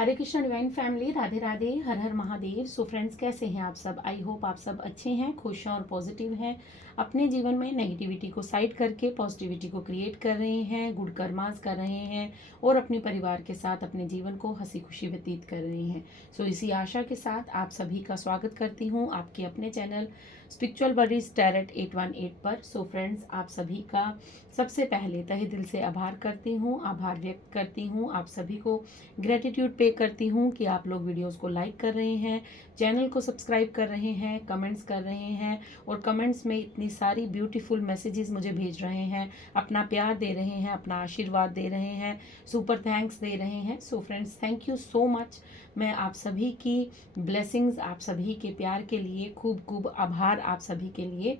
हरे Krishna divine family, Radhe Radhe, हर हर Mahadev. So friends, कैसे हैं आप सब? आई होप आप सब अच्छे हैं, खुश हैं और पॉजिटिव हैं। अपने जीवन में नेगेटिविटी को साइड करके पॉजिटिविटी को क्रिएट कर रहे हैं, गुड कर्मास कर रहे हैं और अपने परिवार के साथ अपने जीवन को हंसी खुशी व्यतीत कर रहे हैं। सो इसी आशा के साथ आप सभी का स्वागत करती हूँ आपके अपने चैनल स्पिरिचुअल बडीज टैरेट 818 पर। सो फ्रेंड्स, आप सभी का सबसे पहले तहे दिल से आभार करती हूँ, आभार व्यक्त करती हूँ। आप सभी को ग्रेटिट्यूड पे करती हूँ कि आप लोग वीडियोस को लाइक कर रहे हैं, चैनल को सब्सक्राइब कर रहे हैं, कमेंट्स कर रहे हैं और कमेंट्स में इतनी सारी ब्यूटीफुल मैसेजेस मुझे भेज रहे हैं, अपना प्यार दे रहे हैं, अपना आशीर्वाद दे रहे हैं, सुपर थैंक्स दे रहे हैं। So friends, thank you so much. मैं आप सभी की ब्लेसिंग्स, आप सभी के प्यार के लिए खूब खूब आभार आप सभी के लिए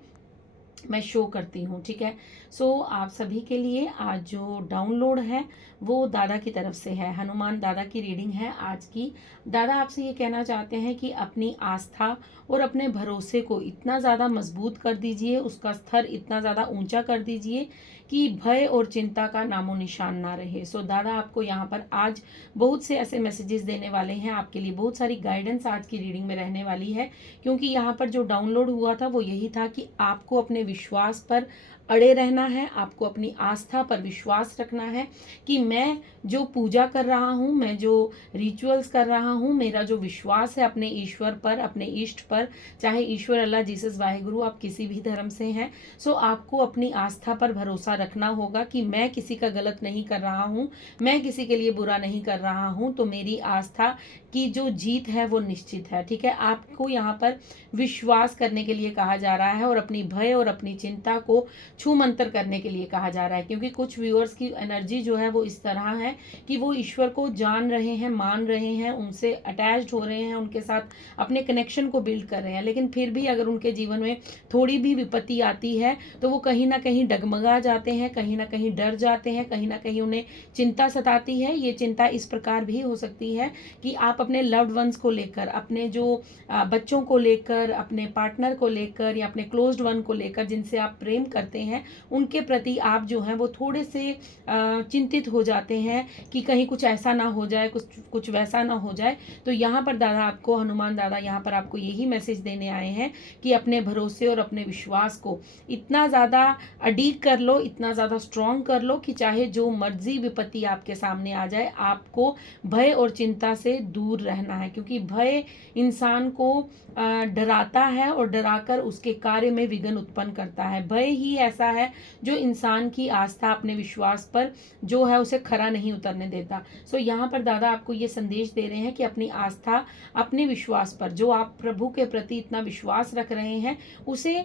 मैं शो करती हूँ, ठीक है। सो आप सभी के लिए आज जो डाउनलोड है वो दादा की तरफ से है, हनुमान दादा की रीडिंग है आज की। दादा आपसे ये कहना चाहते हैं कि अपनी आस्था और अपने भरोसे को इतना ज़्यादा मजबूत कर दीजिए, उसका स्तर इतना ज़्यादा ऊंचा कर दीजिए कि भय और चिंता का नामो निशान ना रहे। सो दादा आपको यहाँ पर आज बहुत से ऐसे मैसेजेस देने वाले हैं, आपके लिए बहुत सारी गाइडेंस आज की रीडिंग में रहने वाली है। क्योंकि यहाँ पर जो डाउनलोड हुआ था वो यही था कि आपको अपने विश्वास पर अड़े रहना है, आपको अपनी आस्था पर विश्वास रखना है कि मैं जो पूजा कर रहा हूँ, मैं जो रिचुअल्स कर रहा हूँ, मेरा जो विश्वास है अपने ईश्वर पर, अपने इष्ट पर, चाहे ईश्वर, अल्लाह, जीसस, वाहेगुरु, आप किसी भी धर्म से हैं। सो आपको अपनी आस्था पर भरोसा रखना होगा कि मैं किसी का गलत नहीं कर रहा हूँ, मैं किसी के लिए बुरा नहीं कर रहा हूँ, तो मेरी आस्था की जो जीत है वो निश्चित है, ठीक है। आपको यहाँ पर विश्वास करने के लिए कहा जा रहा है और अपनी भय और अपनी चिंता को छू मंतर करने के लिए कहा जा रहा है। क्योंकि कुछ व्यूअर्स की एनर्जी जो है वो इस तरह है कि वो ईश्वर को जान रहे हैं, मान रहे हैं, उनसे अटैच्ड हो रहे हैं, उनके साथ अपने कनेक्शन को बिल्ड कर रहे हैं, लेकिन फिर भी अगर उनके जीवन में थोड़ी भी विपत्ति आती है तो वो कहीं ना कहीं डगमगा जाते हैं, कहीं ना कहीं डर जाते हैं, कहीं ना कहीं उन्हें चिंता सताती है। ये चिंता इस प्रकार भी हो सकती है कि आप अपने लव्ड वंस को लेकर, अपने जो बच्चों को लेकर, अपने पार्टनर को लेकर या अपने क्लोज्ड वन को लेकर जिनसे आप प्रेम करते हैं, उनके प्रति आप जो हैं वो थोड़े से चिंतित हो जाते हैं कि कहीं कुछ ऐसा ना हो जाए, कुछ वैसा ना हो जाए। तो यहाँ पर दादा आपको, हनुमान दादा यहाँ पर आपको यही मैसेज देने आए हैं कि अपने भरोसे और अपने विश्वास को इतना ज़्यादा अडीग कर लो, इतना ज़्यादा स्ट्रॉन्ग कर लो कि चाहे जो मर्जी विपत्ति आपके सामने आ जाए, आपको भय और चिंता से दूर रहना है। क्योंकि भय इंसान को डराता है और डराकर उसके कार्य में विघ्न उत्पन्न करता है। भय ही ऐसा है जो इंसान की आस्था अपने विश्वास पर जो है उसे खरा नहीं उतरने देता। सो यहाँ पर दादा आपको ये संदेश दे रहे हैं कि अपनी आस्था, अपने विश्वास पर, जो आप प्रभु के प्रति इतना विश्वास रख रहे हैं, उसे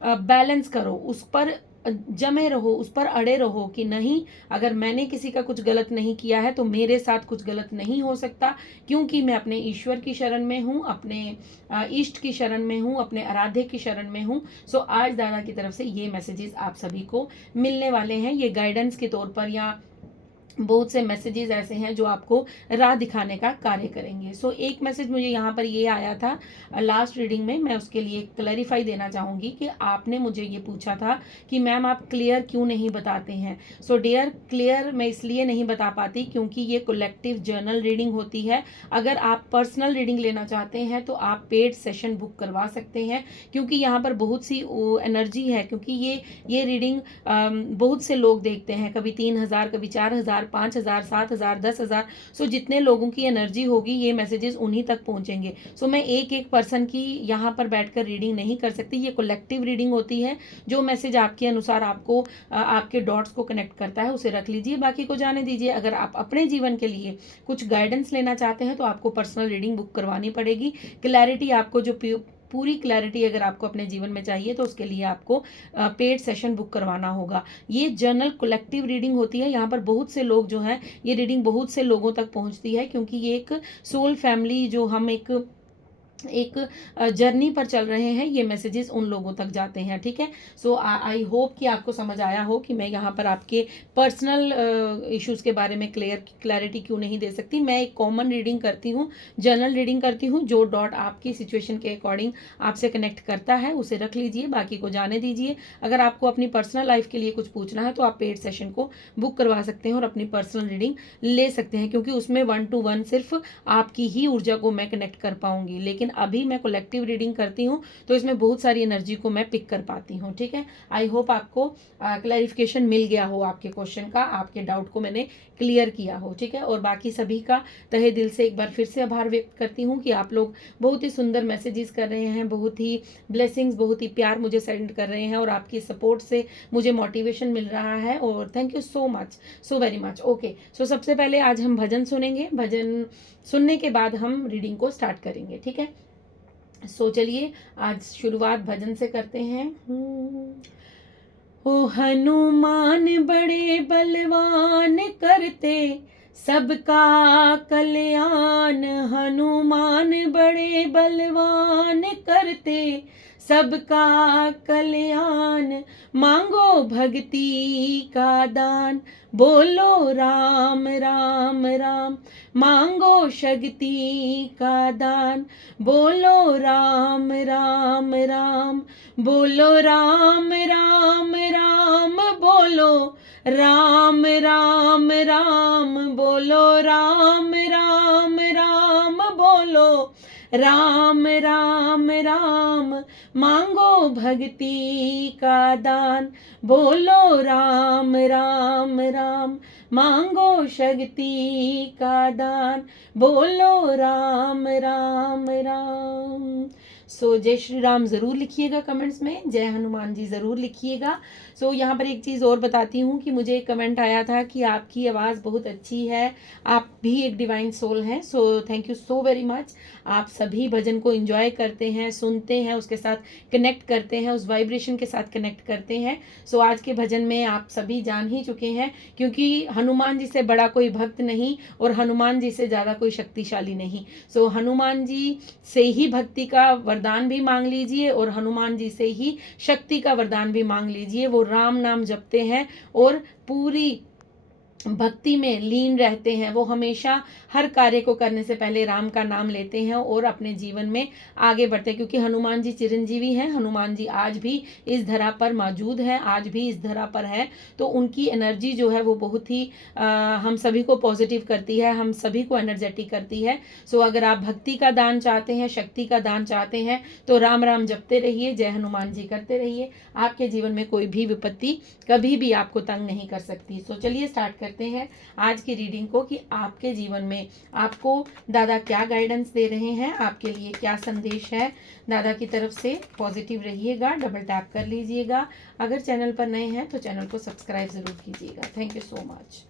बैलेंस करो, उस पर जमे रहो, उस पर अड़े रहो कि नहीं, अगर मैंने किसी का कुछ गलत नहीं किया है तो मेरे साथ कुछ गलत नहीं हो सकता, क्योंकि मैं अपने ईश्वर की शरण में हूँ, अपने इष्ट की शरण में हूँ, अपने आराध्य की शरण में हूँ। सो आज दादा की तरफ से ये मैसेजेस आप सभी को मिलने वाले हैं, ये गाइडेंस के तौर पर या बहुत से मैसेजेस ऐसे हैं जो आपको राह दिखाने का कार्य करेंगे। सो एक मैसेज मुझे यहाँ पर ये आया था लास्ट रीडिंग में, मैं उसके लिए क्लैरिफाई देना चाहूँगी कि आपने मुझे ये पूछा था कि मैम आप क्लियर क्यों नहीं बताते हैं। सो डियर, क्लियर मैं इसलिए नहीं बता पाती क्योंकि ये कलेक्टिव जर्नल रीडिंग होती है। अगर आप पर्सनल रीडिंग लेना चाहते हैं तो आप पेड सेशन बुक करवा सकते हैं, क्योंकि यहाँ पर बहुत सी एनर्जी है। क्योंकि ये रीडिंग बहुत से लोग देखते हैं, कभी 3,000, कभी 4,000, 5,000, 7,000, 10,000। सो जितने लोगों की एनर्जी होगी ये मैसेजेस उन्हीं तक पहुंचेंगे। सो मैं एक एक पर्सन की यहाँ पर बैठकर रीडिंग नहीं कर सकती, ये कलेक्टिव रीडिंग होती है। जो मैसेज आपके अनुसार आपको आपके डॉट्स को कनेक्ट करता है उसे रख लीजिए, बाकी को जाने दीजिए। अगर आप अपने जीवन के लिए कुछ गाइडेंस लेना चाहते हैं तो आपको पर्सनल रीडिंग बुक करवानी पड़ेगी। क्लैरिटी, आपको जो पूरी क्लैरिटी अगर आपको अपने जीवन में चाहिए तो उसके लिए आपको पेड सेशन बुक करवाना होगा। ये जर्नल कलेक्टिव रीडिंग होती है, यहाँ पर बहुत से लोग जो हैं, ये रीडिंग बहुत से लोगों तक पहुँचती है, क्योंकि ये एक सोल फैमिली, जो हम एक एक जर्नी पर चल रहे हैं, ये मैसेजेस उन लोगों तक जाते हैं। ठीक है, सो आई होप कि आपको समझ आया हो कि मैं यहाँ पर आपके पर्सनल इश्यूज़ के बारे में क्लैरिटी क्यों नहीं दे सकती। मैं एक कॉमन रीडिंग करती हूँ, जनरल रीडिंग करती हूँ, जो डॉट आपकी सिचुएशन के अकॉर्डिंग आपसे कनेक्ट करता है उसे रख लीजिए, बाकी को जाने दीजिए। अगर आपको अपनी पर्सनल लाइफ के लिए कुछ पूछना है तो आप पेड सेशन को बुक करवा सकते हैं और अपनी पर्सनल रीडिंग ले सकते हैं, क्योंकि उसमें 1 to 1 सिर्फ आपकी ही ऊर्जा को मैं कनेक्ट कर पाऊंगी। लेकिन अभी मैं कलेक्टिव रीडिंग करती हूँ तो इसमें बहुत सारी एनर्जी को मैं पिक कर पाती हूँ। ठीक है, आई होप आपको क्लैरिफिकेशन मिल गया हो आपके क्वेश्चन का, आपके डाउट को मैंने क्लियर किया हो। ठीक है, और बाकी सभी का तहे दिल से एक बार फिर से आभार व्यक्त करती हूँ कि आप लोग बहुत ही सुंदर मैसेजेस कर रहे हैं, बहुत ही ब्लेसिंग्स, बहुत ही प्यार मुझे सेंड कर रहे हैं और आपकी सपोर्ट से मुझे मोटिवेशन मिल रहा है, और thank you so much, so very much. Okay, so सबसे पहले आज हम भजन सुनेंगे, भजन सुनने के बाद हम रीडिंग को स्टार्ट करेंगे। ठीक है, सो चलिए आज शुरुआत भजन से करते हैं। ओ हनुमान बड़े बलवान करते सबका कल्याण, हनुमान बड़े बलवान करते सबका कल्याण, मांगो भक्ति का दान, बोलो राम राम राम, मांगो शक्ति का दान, बोलो राम राम राम, बोलो राम राम राम, बोलो राम राम राम, बोलो राम राम राम, बोलो राम राम राम, मांगो भक्ति का दान, बोलो राम राम राम, मांगो शक्ति का दान, बोलो राम राम राम। सो जय श्री राम ज़रूर लिखिएगा कमेंट्स में, जय हनुमान जी ज़रूर लिखिएगा। सो यहाँ पर एक चीज़ और बताती हूँ कि मुझे एक कमेंट आया था कि आपकी आवाज़ बहुत अच्छी है, आप भी एक डिवाइन सोल हैं। So thank you so very much. आप सभी भजन को एंजॉय करते हैं, सुनते हैं, उसके साथ कनेक्ट करते हैं, उस वाइब्रेशन के साथ कनेक्ट करते हैं। सो आज के भजन में आप सभी जान ही चुके हैं, क्योंकि हनुमान जी से बड़ा कोई भक्त नहीं और हनुमान जी से ज़्यादा कोई शक्तिशाली नहीं। सो हनुमान जी से ही भक्ति का वरदान भी मांग लीजिए और हनुमान जी से ही शक्ति का वरदान भी मांग लीजिए। वो राम नाम जपते हैं और पूरी भक्ति में लीन रहते हैं, वो हमेशा हर कार्य को करने से पहले राम का नाम लेते हैं और अपने जीवन में आगे बढ़ते हैं, क्योंकि हनुमान जी चिरंजीवी हैं। हनुमान जी आज भी इस धरा पर मौजूद हैं, आज भी इस धरा पर हैं, तो उनकी एनर्जी जो है वो बहुत ही हम सभी को पॉजिटिव करती है, हम सभी को एनर्जेटिक करती है। सो अगर आप भक्ति का दान चाहते हैं, शक्ति का दान चाहते हैं, तो राम राम जपते रहिए, जय हनुमान जी करते रहिए, आपके जीवन में कोई भी विपत्ति कभी भी आपको तंग नहीं कर सकती। सो चलिए स्टार्ट करते हैं आज की रीडिंग को कि आपके जीवन में आपको दादा क्या गाइडेंस दे रहे हैं, आपके लिए क्या संदेश है दादा की तरफ से। पॉजिटिव रहिएगा, डबल टैप कर लीजिएगा। अगर चैनल पर नए हैं तो चैनल को सब्सक्राइब जरूर कीजिएगा। Thank you so much.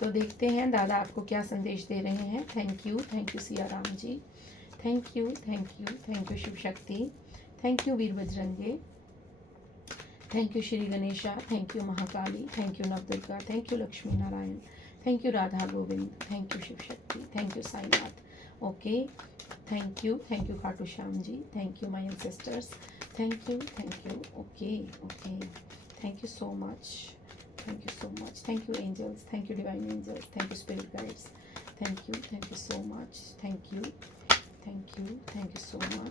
तो देखते हैं दादा आपको क्या संदेश दे रहे हैं। Thank you Siya Ram ji, thank you Shiv Shakti, thank you Veer Bajrange, thank you Shri Ganesha, thank you Mahakali, thank you Navdurga, thank you Lakshmi Narayan, thank you Radha Govind, thank you Shiv Shakti, thank you Sainath. Okay, thank you Khatu Shyam ji, thank you my ancestors, thank you. Okay, thank you so much, thank you angels, thank you divine angels, thank you spirit guides, thank you so much, thank you so much,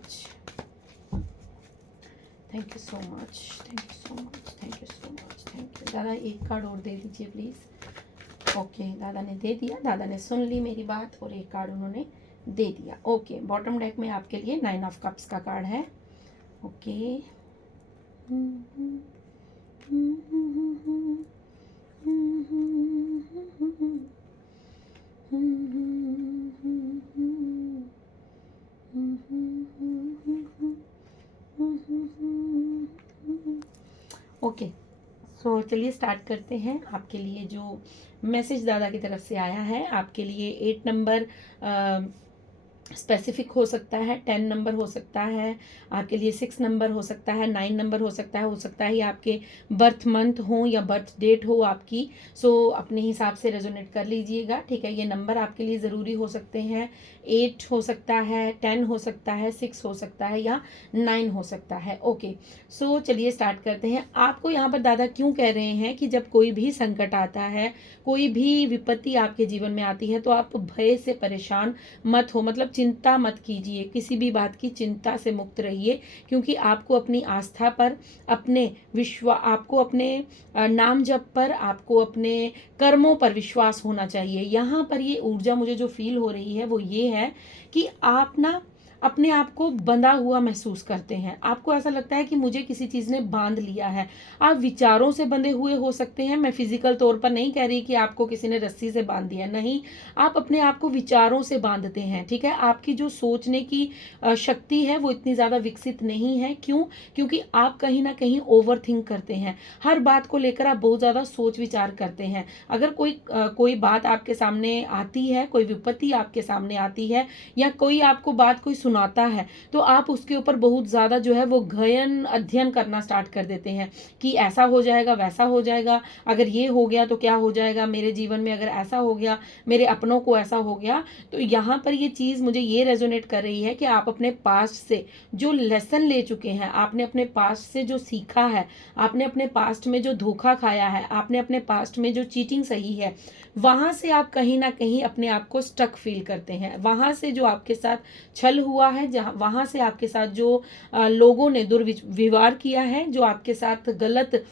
thank you. दादा एक card और दे दीजिए please. Okay, दादा ने दे दिया, दादा ने सुन ली मेरी बात और एक कार्ड उन्होंने दे दिया। ओके, बॉटम डेक में आपके लिए 9 ऑफ कप्स का कार्ड है। ओके, ओके, सो चलिए स्टार्ट करते हैं। आपके लिए जो मैसेज दादा की तरफ से आया है, आपके लिए 8 नंबर स्पेसिफिक हो सकता है, 10 नंबर हो सकता है, आपके लिए 6 नंबर हो सकता है, 9 नंबर हो सकता है, या आपके बर्थ मंथ हो या बर्थ डेट हो आपकी। सो अपने हिसाब से रेजोनेट कर लीजिएगा, ठीक है। ये नंबर आपके लिए ज़रूरी हो सकते हैं, 8 हो सकता है, 10 हो सकता है, 6 हो सकता है, या 9 हो सकता है। ओके, सो चलिए स्टार्ट करते हैं। आपको यहाँ पर दादा क्यों कह रहे हैं कि जब कोई भी संकट आता है, कोई भी विपत्ति आपके जीवन में आती है, तो आप भय से परेशान मत हो, मतलब चिंता मत कीजिए, किसी भी बात की चिंता से मुक्त रहिए, क्योंकि आपको अपनी आस्था पर, आपको अपने नाम जप पर, आपको अपने कर्मों पर विश्वास होना चाहिए। यहाँ पर ये ऊर्जा मुझे जो फील हो रही है वो ये है कि आप ना अपने आप को बंधा हुआ महसूस करते हैं। आपको ऐसा लगता है कि मुझे किसी चीज़ ने बांध लिया है। आप विचारों से बंधे हुए हो सकते हैं। मैं फिजिकल तौर पर नहीं कह रही कि आपको किसी ने रस्सी से बांध दिया, नहीं। आप अपने आप को विचारों से बांधते हैं, ठीक है। आपकी जो सोचने की शक्ति है वो इतनी ज़्यादा विकसित नहीं है। क्यों? क्योंकि आप कहीं ना कहीं ओवर थिंक करते हैं। हर बात को लेकर आप बहुत ज़्यादा सोच विचार करते हैं। अगर कोई बात आपके सामने आती है, कोई विपत्ति आपके सामने आती है, या कोई आपको बात कोई सुनाता है, तो आप उसके ऊपर बहुत ज़्यादा जो है वो गहन अध्ययन करना स्टार्ट कर देते हैं कि ऐसा हो जाएगा, वैसा हो जाएगा, अगर ये हो गया तो क्या हो जाएगा मेरे जीवन में, अगर ऐसा हो गया, मेरे अपनों को ऐसा हो गया। तो यहाँ पर ये चीज़ मुझे ये रेजोनेट कर रही है कि आप अपने पास्ट से जो लेसन ले चुके हैं, आपने अपने पास्ट से जो सीखा है, आपने अपने पास्ट में जो धोखा खाया है, आपने अपने पास्ट में जो चीटिंग सही है, वहाँ से आप कहीं ना कहीं अपने आप को स्टक फील करते हैं। वहाँ से जो आपके साथ छल हुआ है, जहाँ वहाँ से आपके साथ जो लोगों ने दुर्व्यवहार किया है, जो आपके साथ गलत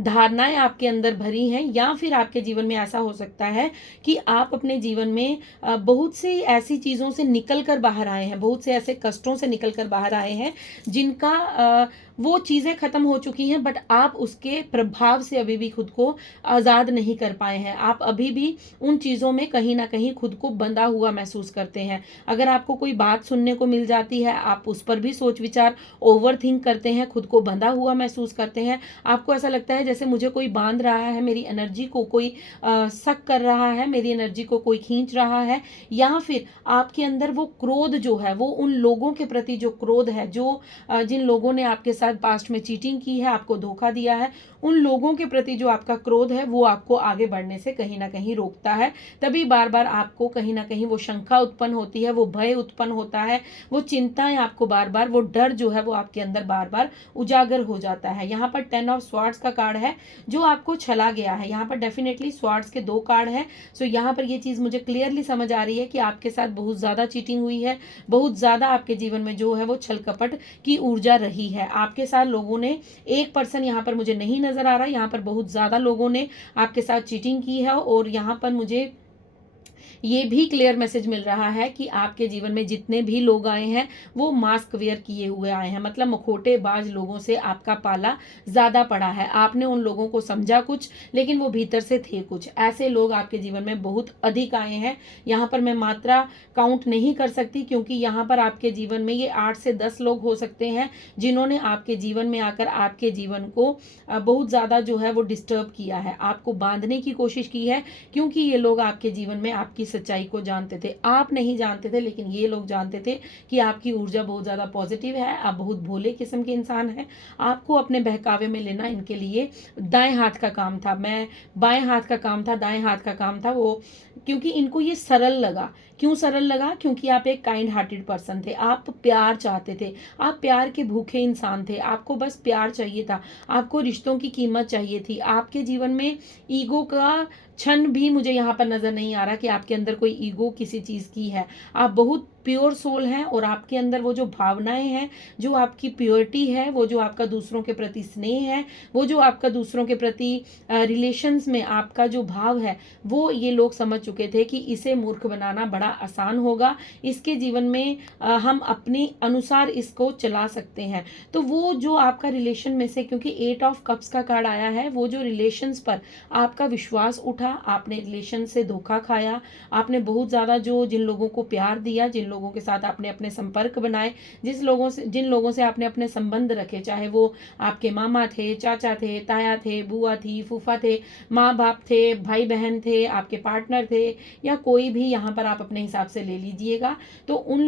धारणाएं आपके अंदर भरी हैं, या फिर आपके जीवन में ऐसा हो सकता है कि आप अपने जीवन में बहुत सी ऐसी चीज़ों से निकल कर बाहर आए हैं, बहुत से ऐसे कष्टों से निकल कर बाहर आए हैं जिनका वो चीज़ें ख़त्म हो चुकी हैं, बट आप उसके प्रभाव से अभी भी खुद को आज़ाद नहीं कर पाए हैं। आप अभी भी उन चीज़ों में कहीं ना कहीं खुद को बंधा हुआ महसूस करते हैं। अगर आपको कोई बात सुनने को मिल जाती है, आप उस पर भी सोच विचार ओवर थिंक करते हैं, खुद को बंधा हुआ महसूस करते हैं। आपको ऐसा लगता है जैसे मुझे कोई बांध रहा है, मेरी एनर्जी को कोई सक कर रहा है, मेरी एनर्जी को कोई खींच रहा है, या फिर आपके अंदर वो क्रोध जो है, वो उन लोगों के प्रति जो क्रोध है, जो जिन लोगों ने आपके साथ पास्ट में चीटिंग की है, आपको धोखा दिया है, उन लोगों के प्रति जो आपका क्रोध है वो आपको आगे बढ़ने से कहीं ना कहीं रोकता है। तभी बार बार आपको कहीं ना कहीं वो शंका उत्पन्न होती है, वो भय उत्पन्न होता है, वो चिंताएं आपको बार बार, वो डर जो है वो आपके अंदर बार बार उजागर हो जाता है। यहाँ पर 10 ऑफ स्वॉर्ड्स का कार्ड है जो आपको छला गया है। यहाँ पर डेफिनेटली स्वॉर्ड्स के 2 कार्ड है। सो यहाँ पर ये चीज़ मुझे क्लियरली समझ आ रही है कि आपके साथ बहुत ज़्यादा चीटिंग हुई है, बहुत ज़्यादा आपके जीवन में जो है वो छल कपट की ऊर्जा रही है। आपके साथ लोगों ने, एक पर्सन यहाँ पर मुझे नहीं नजर आ रहा, यहाँ पर बहुत ज्यादा लोगों ने आपके साथ चीटिंग की है। और यहाँ पर मुझे ये भी क्लियर मैसेज मिल रहा है कि आपके जीवन में जितने भी लोग आए हैं वो मास्क वेयर किए हुए आए हैं, मतलब मुखौटेबाज लोगों से आपका पाला ज्यादा पड़ा है। आपने उन लोगों को समझा कुछ, लेकिन वो भीतर से थे कुछ। ऐसे लोग आपके जीवन में बहुत अधिक आए हैं। यहाँ पर मैं मात्रा काउंट नहीं कर सकती, क्योंकि यहाँ पर आपके जीवन में ये 8 से 10 लोग हो सकते हैं जिन्होंने आपके जीवन में आकर आपके जीवन को बहुत ज्यादा जो है वो डिस्टर्ब किया है, आपको बांधने की कोशिश की है। क्योंकि ये लोग आपके जीवन में आपकी सच्चाई को जानते थे, आप नहीं जानते थे, लेकिन ये लोग जानते थे कि आपकी ऊर्जा बहुत ज्यादा पॉजिटिव है, आप बहुत भोले किस्म के इंसान हैं। आपको अपने बहकावे में लेना इनके लिए दाएं हाथ का काम था, मैं बाएं हाथ का काम था, दाएं हाथ का काम था वो, क्योंकि इनको ये सरल लगा। क्यों सरल लगा? क्योंकि आप एक काइंड हार्टेड पर्सन थे, आप प्यार चाहते थे, आप प्यार के भूखे इंसान थे, आपको बस प्यार चाहिए था, आपको रिश्तों की कीमत चाहिए थी। आपके जीवन में ईगो का क्षण भी मुझे यहाँ पर नजर नहीं आ रहा कि आपके अंदर कोई ईगो किसी चीज की है। आप बहुत प्योर सोल हैं, और आपके अंदर वो जो भावनाएं हैं, जो आपकी प्योरिटी है, वो जो आपका दूसरों के प्रति स्नेह है, वो जो आपका दूसरों के प्रति रिलेशंस में आपका जो भाव है, वो ये लोग समझ चुके थे कि इसे मूर्ख बनाना बड़ा आसान होगा, इसके जीवन में हम अपने अनुसार इसको चला सकते हैं। तो वो जो आपका रिलेशन में से, क्योंकि 8 ऑफ कप्स का कार्ड आया है, वो जो रिलेशंस पर आपका विश्वास उठा आपने रिलेशन से धोखा खाया, आपने बहुत ज़्यादा जिन लोगों को प्यार दिया, जिन लोगों के साथ आपने अपने संपर्क बनाए, जिन लोगों से आपने अपने संबंध रखे, चाहे वो आपके मामा थे, चाचा थे, ताया थे, बुआ थी, फूफा थे, माँ बाप थे, भाई बहन थे, आपके पार्टनर थे, या कोई भी यहाँ पर आप अपने हिसाब से ले लीजिएगा। तो उन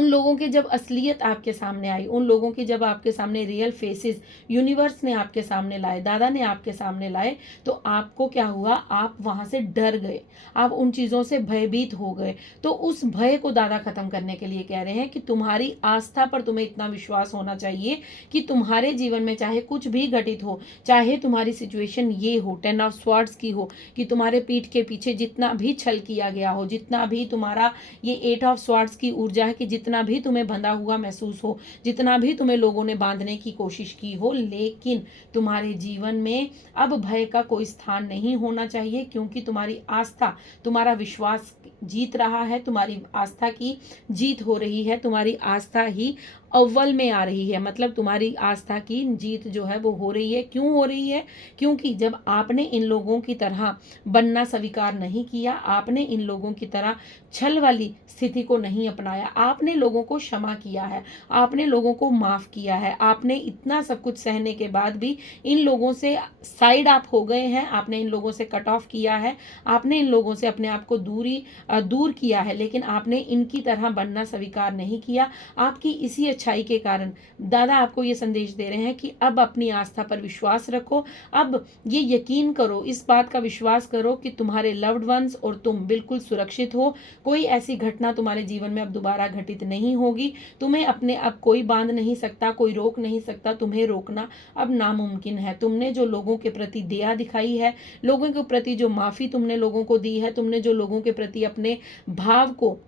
लोगों के जब असलियत आपके सामने आई, उन लोगों की जब आपके सामने रियल फेसेस यूनिवर्स ने आपके सामने लाए, दादा ने आपके सामने लाए, तो आपको क्या हुआ, आप वहां से डर गए, आप उन चीज़ों से भयभीत हो गए। तो उस भय को दादा खत्म करने के लिए कह रहे हैं कि तुम्हारी आस्था पर तुम्हें इतना विश्वास होना चाहिए कि तुम्हारे जीवन में चाहे कुछ भी घटित हो, चाहे तुम्हारी सिचुएशन ये हो 10 ऑफ स्वॉर्ड्स की हो, कि तुम्हारे पीठ के पीछे जितना भी छल किया गया हो, जितना भी तुम्हारा ये 8 ऑफ स्वॉर्ड्स की ऊर्जा है कि जितना भी तुम्हें बंधा हुआ महसूस हो, जितना भी तुम्हें लोगों ने बांधने की कोशिश की हो, लेकिन तुम्हारे जीवन में अब भय का कोई स्थान नहीं होना चाहिए, क्योंकि तुम्हारी आस्था, तुम्हारा विश्वास जीत रहा है, तुम्हारी आस्था की जीत हो रही है, तुम्हारी आस्था ही अव्वल में आ रही है। मतलब तुम्हारी आस्था की जीत जो है वो हो रही है। क्यों हो रही है? क्योंकि जब आपने इन लोगों की तरह बनना स्वीकार नहीं किया, आपने इन लोगों की तरह छल वाली स्थिति को नहीं अपनाया, आपने लोगों को क्षमा किया है, आपने लोगों को माफ किया है, आपने इतना सब कुछ सहने के बाद भी इन लोगों से साइड आप हो गए हैं, आपने इन लोगों से कट ऑफ किया है, आपने इन लोगों से अपने आप को दूर किया है, लेकिन आपने इनकी तरह बनना स्वीकार नहीं किया। आपकी इसी अच्छाई के कारण दादा आपको ये संदेश दे रहे हैं कि अब अपनी आस्था पर विश्वास रखो। अब ये यकीन करो, इस बात का विश्वास करो कि तुम्हारे लव्ड वंस और तुम बिल्कुल सुरक्षित हो। कोई ऐसी घटना तुम्हारे जीवन में अब दोबारा घटित नहीं होगी। तुम्हें अपने अब कोई बांध नहीं सकता, कोई रोक नहीं सकता, तुम्हें रोकना अब नामुमकिन है। तुमने जो लोगों के प्रति दया दिखाई है, लोगों के प्रति जो माफी तुमने लोगों को दी है, तुमने जो लोगों के प्रति अपने भाव को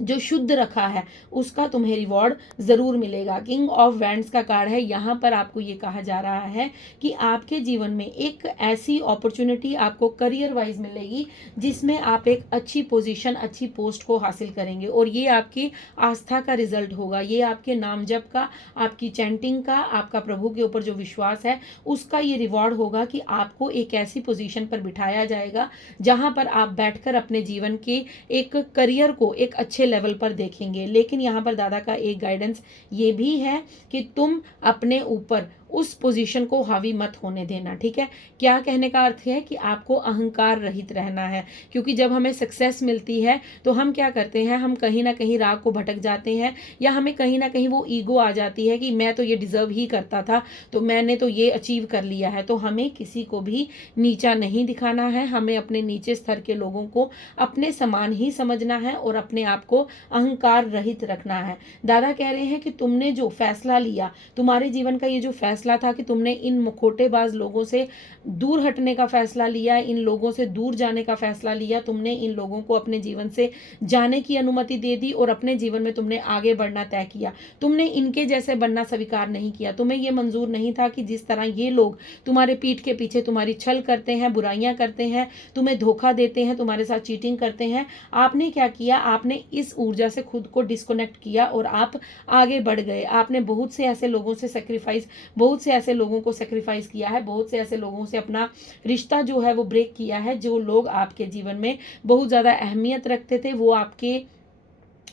जो शुद्ध रखा है, उसका तुम्हें रिवॉर्ड जरूर मिलेगा। किंग ऑफ वैंड्स का कार्ड है। यहाँ पर आपको ये कहा जा रहा है कि आपके जीवन में एक ऐसी अपॉर्चुनिटी आपको करियर वाइज मिलेगी जिसमें आप एक अच्छी पोजीशन, अच्छी पोस्ट को हासिल करेंगे, और ये आपकी आस्था का रिजल्ट होगा। ये आपके नाम जप का, आपकी चैंटिंग का, आपका प्रभु के ऊपर जो विश्वास है उसका ये रिवॉर्ड होगा कि आपको एक ऐसी पोजीशन पर बिठाया जाएगा जहां पर आप बैठकर अपने जीवन के एक करियर को एक अच्छे लेवल पर देखेंगे। लेकिन यहाँ पर दादा का एक गाइडेंस ये भी है कि तुम अपने ऊपर उस पोजीशन को हावी मत होने देना। ठीक है, क्या कहने का अर्थ है कि आपको अहंकार रहित रहना है, क्योंकि जब हमें सक्सेस मिलती है तो हम क्या करते हैं, हम कहीं ना कहीं राह को भटक जाते हैं, या हमें कहीं ना कहीं वो ईगो आ जाती है कि मैं तो ये डिजर्व ही करता था, तो मैंने तो ये अचीव कर लिया है। तो हमें किसी को भी नीचा नहीं दिखाना है, हमें अपने नीचे स्तर के लोगों को अपने समान ही समझना है और अपने आप को अहंकार रहित रखना है। दादा कह रहे हैं कि तुमने जो फैसला लिया, तुम्हारे जीवन का ये जो फैसला था कि तुमने इन मुखोटेबाज लोगों से दूर हटने का फैसला लिया, इन लोगों से दूर जाने का फैसला लिया, तुमने इन लोगों को अपने जीवन से जाने की अनुमति दे दी और अपने जीवन में तुमने आगे बढ़ना तय किया। तुमने इनके जैसे बनना स्वीकार नहीं किया। तुम्हें यह मंजूर नहीं था कि जिस तरह ये लोग तुम्हारे पीठ के पीछे तुम्हारी छल करते हैं, बुराइयां करते हैं, तुम्हें धोखा देते हैं, तुम्हारे साथ चीटिंग करते हैं, आपने क्या किया, आपने इस ऊर्जा से खुद को डिस्कनेक्ट किया और आप आगे बढ़ गए। आपने बहुत से ऐसे लोगों से सेक्रीफाइस बहुत से ऐसे लोगों को सेक्रीफाइस किया है, बहुत से ऐसे लोगों से अपना रिश्ता जो है वो ब्रेक किया है। जो लोग आपके जीवन में बहुत ज़्यादा अहमियत रखते थे, वो आपके,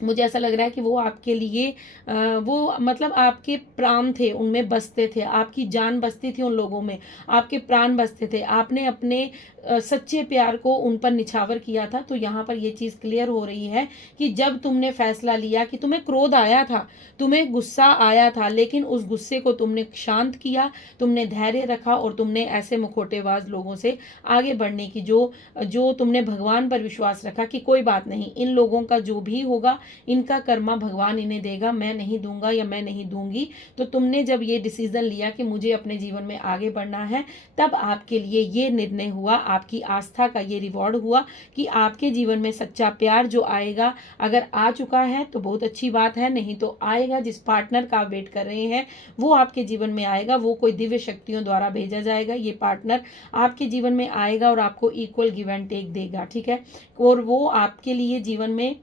मुझे ऐसा लग रहा है कि वो आपके लिए वो मतलब आपके प्राण थे, उनमें बसते थे, आपकी जान बसती थी उन लोगों में, आपके प्राण बसते थे। आपने अपने सच्चे प्यार को उन पर निछावर किया था। तो यहाँ पर ये चीज़ क्लियर हो रही है कि जब तुमने फैसला लिया कि तुम्हें क्रोध आया था, तुम्हें गुस्सा आया था, लेकिन उस गुस्से को तुमने शांत किया, तुमने धैर्य रखा और तुमने ऐसे मुखोटेबाज लोगों से आगे बढ़ने की जो तुमने भगवान पर विश्वास रखा कि कोई बात नहीं, इन लोगों का जो भी होगा इनका कर्मा भगवान इन्हें देगा, मैं नहीं दूंगा या मैं नहीं दूंगी। तो तुमने जब ये डिसीजन लिया कि मुझे अपने जीवन में आगे बढ़ना है, तब आपके लिए ये निर्णय हुआ, आपकी आस्था का ये रिवॉर्ड हुआ कि आपके जीवन में सच्चा प्यार जो आएगा, अगर आ चुका है तो बहुत अच्छी बात है, नहीं तो आएगा। जिस पार्टनर का आप वेट कर रहे हैं वो आपके जीवन में आएगा, वो कोई दिव्य शक्तियों द्वारा भेजा जाएगा। ये पार्टनर आपके जीवन में आएगा और आपको इक्वल गिव एंड टेक देगा। ठीक है, और वो आपके लिए जीवन में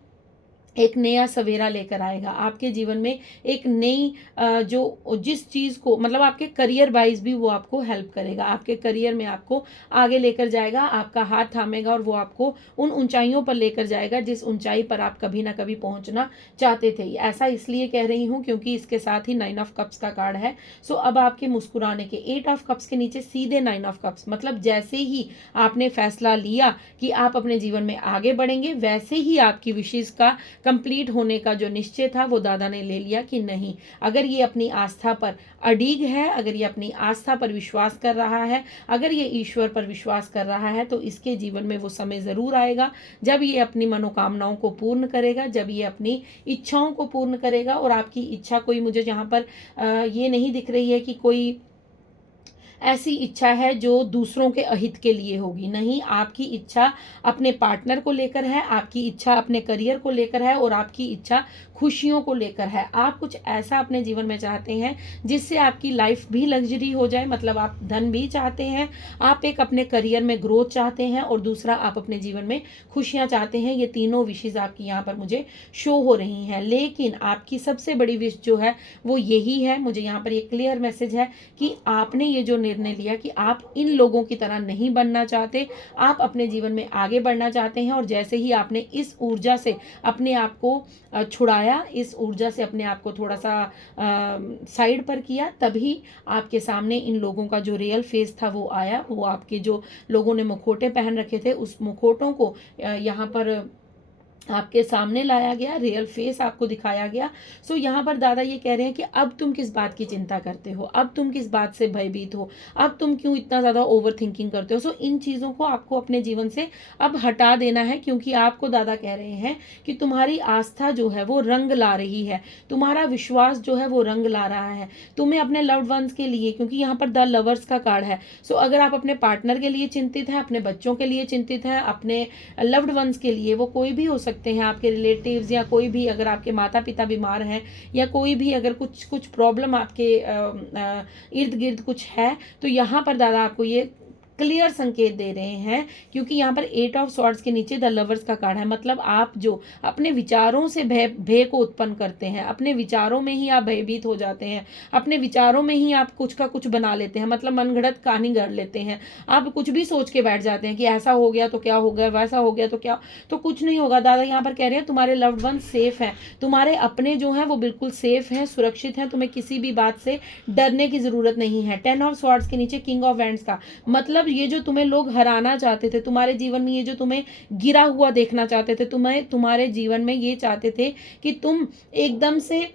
एक नया सवेरा लेकर आएगा आपके जीवन में। एक नई जो जिस चीज़ को मतलब आपके करियर वाइज भी वो आपको हेल्प करेगा, आपके करियर में आपको आगे लेकर जाएगा, आपका हाथ थामेगा और वो आपको उन ऊंचाइयों पर लेकर जाएगा जिस ऊंचाई पर आप कभी ना कभी पहुंचना चाहते थे। ऐसा इसलिए कह रही हूँ क्योंकि इसके साथ ही 9 ऑफ कप्स का कार्ड है। सो अब आपके मुस्कुराने के 8 ऑफ कप्स के नीचे सीधे 9 ऑफ कप्स, मतलब जैसे ही आपने फैसला लिया कि आप अपने जीवन में आगे बढ़ेंगे वैसे ही आपकी विशेष का कंप्लीट होने का जो निश्चय था वो दादा ने ले लिया कि नहीं, अगर ये अपनी आस्था पर अडिग है, अगर ये अपनी आस्था पर विश्वास कर रहा है, अगर ये ईश्वर पर विश्वास कर रहा है तो इसके जीवन में वो समय ज़रूर आएगा जब ये अपनी मनोकामनाओं को पूर्ण करेगा, जब ये अपनी इच्छाओं को पूर्ण करेगा। और आपकी इच्छा कोई मुझे यहाँ पर ये नहीं दिख रही है कि कोई ऐसी इच्छा है जो दूसरों के अहित के लिए होगी, नहीं, आपकी इच्छा अपने पार्टनर को लेकर है, आपकी इच्छा अपने करियर को लेकर है और आपकी इच्छा खुशियों को लेकर है। आप कुछ ऐसा अपने जीवन में चाहते हैं जिससे आपकी लाइफ भी लग्जरी हो जाए, मतलब आप धन भी चाहते हैं, आप एक अपने करियर में ग्रोथ चाहते हैं और दूसरा आप अपने जीवन में खुशियां चाहते हैं। ये तीनों विशेष आपकी यहाँ पर मुझे शो हो रही हैं, लेकिन आपकी सबसे बड़ी विश जो है वो यही है, मुझे यहाँ पर ये क्लियर मैसेज है कि आपने ये जो निर्णय लिया कि आप इन लोगों की तरह नहीं बनना चाहते, आप अपने जीवन में आगे बढ़ना चाहते हैं। और जैसे ही आपने इस ऊर्जा से अपने आप को छुड़ाया, इस ऊर्जा से अपने आप को थोड़ा सा साइड पर किया, तभी आपके सामने इन लोगों का जो रियल फेस था वो आया। वो आपके जो लोगों ने मुखौटे पहन रखे थे उस मुखौटों को यहाँ पर आपके सामने लाया गया, रियल फेस आपको दिखाया गया। सो यहाँ पर दादा ये कह रहे हैं कि अब तुम किस बात की चिंता करते हो, अब तुम किस बात से भयभीत हो, अब तुम क्यों इतना ज़्यादा ओवर थिंकिंग करते हो। सो इन चीज़ों को आपको अपने जीवन से अब हटा देना है, क्योंकि आपको दादा कह रहे हैं कि तुम्हारी आस्था जो है वो रंग ला रही है, तुम्हारा विश्वास जो है वो रंग ला रहा है। तुम्हें अपने लव्ड वंस के लिए, क्योंकि यहाँ पर द लवर्स का कार्ड है, सो अगर आप अपने पार्टनर के लिए चिंतित हैं, अपने बच्चों के लिए चिंतित हैं, अपने लव्ड वंस के लिए, वो कोई भी हो सकते हैं, आपके रिलेटिव्स या कोई भी, अगर आपके माता पिता बीमार हैं या कोई भी अगर कुछ प्रॉब्लम आपके इर्द गिर्द कुछ है, तो यहाँ पर दादा आपको ये क्लियर संकेत दे रहे हैं, क्योंकि यहाँ पर 8 ऑफ स्वॉर्ड्स के नीचे द लवर्स का कार्ड है। मतलब आप जो अपने विचारों से भय को उत्पन्न करते हैं, अपने विचारों में ही आप भयभीत हो जाते हैं, अपने विचारों में ही आप कुछ का कुछ बना लेते हैं, मतलब मनगढ़ंत कहानी गढ़ लेते हैं, आप कुछ भी सोच के बैठ जाते हैं कि ऐसा हो गया तो क्या हो गया, वैसा हो गया तो क्या, तो कुछ नहीं होगा। दादा यहाँ पर कह रहे हैं तुम्हारे लव्ड वन सेफ हैं, तुम्हारे अपने जो हैं वो बिल्कुल सेफ हैं, सुरक्षित हैं, तुम्हें किसी भी बात से डरने की जरूरत नहीं है। 10 ऑफ स्वॉर्ड्स के नीचे किंग ऑफ वैंड्स का मतलब ये जो तुम्हें लोग हराना चाहते थे, तुम्हारे जीवन में ये जो तुम्हें गिरा हुआ देखना चाहते थे, तुम्हारे जीवन में ये चाहते थे कि तुम एकदम से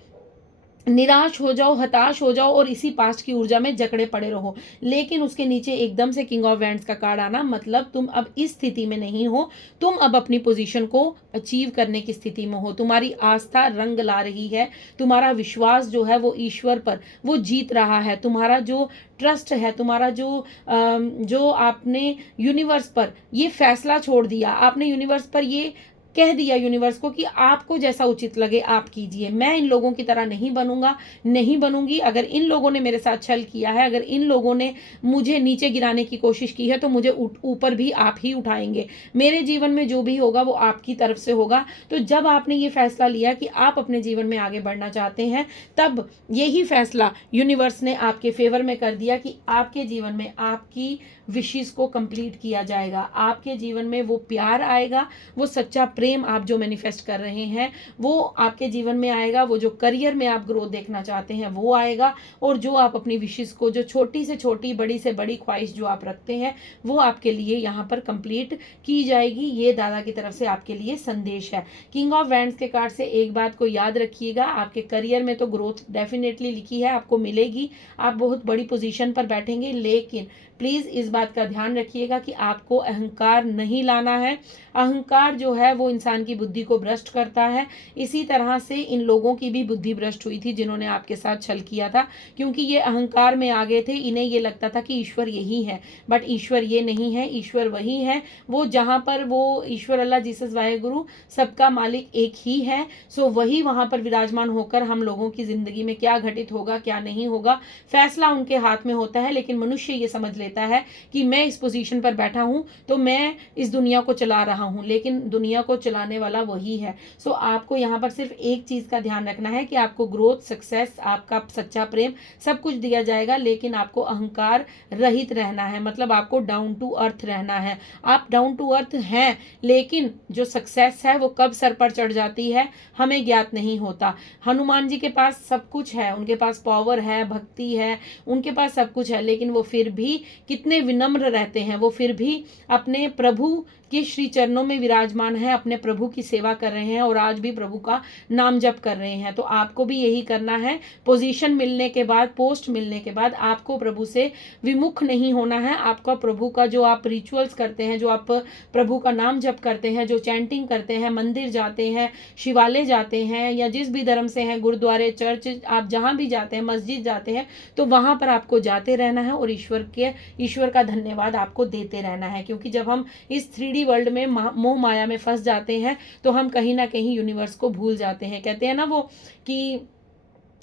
निराश हो जाओ, हताश हो जाओ और इसी पास्ट की ऊर्जा में जकड़े पड़े रहो, लेकिन उसके नीचे एकदम से किंग ऑफ वैंड्स का कार्ड आना, मतलब तुम अब इस स्थिति में नहीं हो, तुम अब अपनी पोजीशन को अचीव करने की स्थिति में हो। तुम्हारी आस्था रंग ला रही है, तुम्हारा विश्वास जो है वो ईश्वर पर वो जीत रहा है, तुम्हारा जो ट्रस्ट है, तुम्हारा जो आपने यूनिवर्स पर ये फैसला छोड़ दिया, आपने यूनिवर्स पर ये कह दिया यूनिवर्स को कि आपको जैसा उचित लगे आप कीजिए, मैं इन लोगों की तरह नहीं बनूंगा, नहीं बनूंगी। अगर इन लोगों ने मेरे साथ छल किया है, अगर इन लोगों ने मुझे नीचे गिराने की कोशिश की है, तो मुझे ऊपर भी आप ही उठाएंगे। मेरे जीवन में जो भी होगा वो आपकी तरफ से होगा। तो जब आपने ये फैसला लिया कि आप अपने जीवन में आगे बढ़ना चाहते हैं, तब यही फैसला यूनिवर्स ने आपके फेवर में कर दिया कि आपके जीवन में आपकी विशेष को कंप्लीट किया जाएगा, आपके जीवन में वो प्यार आएगा, वो सच्चा प्रेम आप जो मैनिफेस्ट कर रहे हैं वो आपके जीवन में आएगा, वो जो करियर में आप ग्रोथ देखना चाहते हैं वो आएगा, और जो आप अपनी विशेष को, जो छोटी से छोटी, बड़ी से बड़ी ख्वाहिश जो आप रखते हैं वो आपके लिए यहाँ पर कंप्लीट की जाएगी। ये दादा की तरफ से आपके लिए संदेश है। किंग ऑफ वैंड्स के कार्ड से एक बात को याद रखिएगा, आपके करियर में तो ग्रोथ डेफिनेटली लिखी है, आपको मिलेगी, आप बहुत बड़ी पोजीशन पर बैठेंगे, लेकिन प्लीज़ इस बात का ध्यान रखिएगा कि आपको अहंकार नहीं लाना है। अहंकार जो है वो इंसान की बुद्धि को भ्रष्ट करता है। इसी तरह से इन लोगों की भी बुद्धि भ्रष्ट हुई थी जिन्होंने आपके साथ छल किया था, क्योंकि ये अहंकार में आ गए थे, इन्हें ये लगता था कि ईश्वर यही है, बट ईश्वर ये नहीं है, ईश्वर वही है, वो जहाँ पर वो ईश्वर अल्लाह जीसस वाहेगुरु सबका मालिक एक ही है। सो वही वहाँ पर विराजमान होकर हम लोगों की ज़िंदगी में क्या घटित होगा क्या नहीं होगा फैसला उनके हाथ में होता है। लेकिन मनुष्य ये समझ लेता है कि मैं इस पोजीशन पर बैठा हूँ तो मैं इस दुनिया को चला रहा हूँ, लेकिन दुनिया को चलाने वाला वही है। सो आपको यहाँ पर सिर्फ एक चीज़ का ध्यान रखना है कि आपको ग्रोथ, सक्सेस, आपका सच्चा प्रेम सब कुछ दिया जाएगा, लेकिन आपको अहंकार रहित रहना है। मतलब आपको डाउन टू अर्थ रहना है। आप डाउन टू अर्थ हैं, लेकिन जो सक्सेस है वो कब सर पर चढ़ जाती है हमें ज्ञात नहीं होता। हनुमान जी के पास सब कुछ है, उनके पास पावर है, भक्ति है, उनके पास सब कुछ है, लेकिन वो फिर भी कितने विनम्र रहते हैं। वो फिर भी अपने प्रभु के श्री चरणों में विराजमान है, अपने प्रभु की सेवा कर रहे हैं और आज भी प्रभु का नाम जप कर रहे हैं। तो आपको भी यही करना है। पोजीशन मिलने के बाद, पोस्ट मिलने के बाद आपको प्रभु से विमुख नहीं होना है। आपका प्रभु का जो आप रिचुअल्स करते हैं, जो आप प्रभु का नाम जप करते हैं, जो चैंटिंग करते हैं, मंदिर जाते हैं, शिवालय जाते हैं, या जिस भी धर्म से हैं, गुरुद्वारे, चर्च, आप जहां भी जाते हैं, मस्जिद जाते हैं, तो वहां पर आपको जाते रहना है और ईश्वर का धन्यवाद आपको देते रहना है। क्योंकि जब हम इस 3D वर्ल्ड में मोह माया में फंस जाते हैं तो हम कहीं ना कहीं यूनिवर्स को भूल जाते हैं। कहते हैं ना वो कि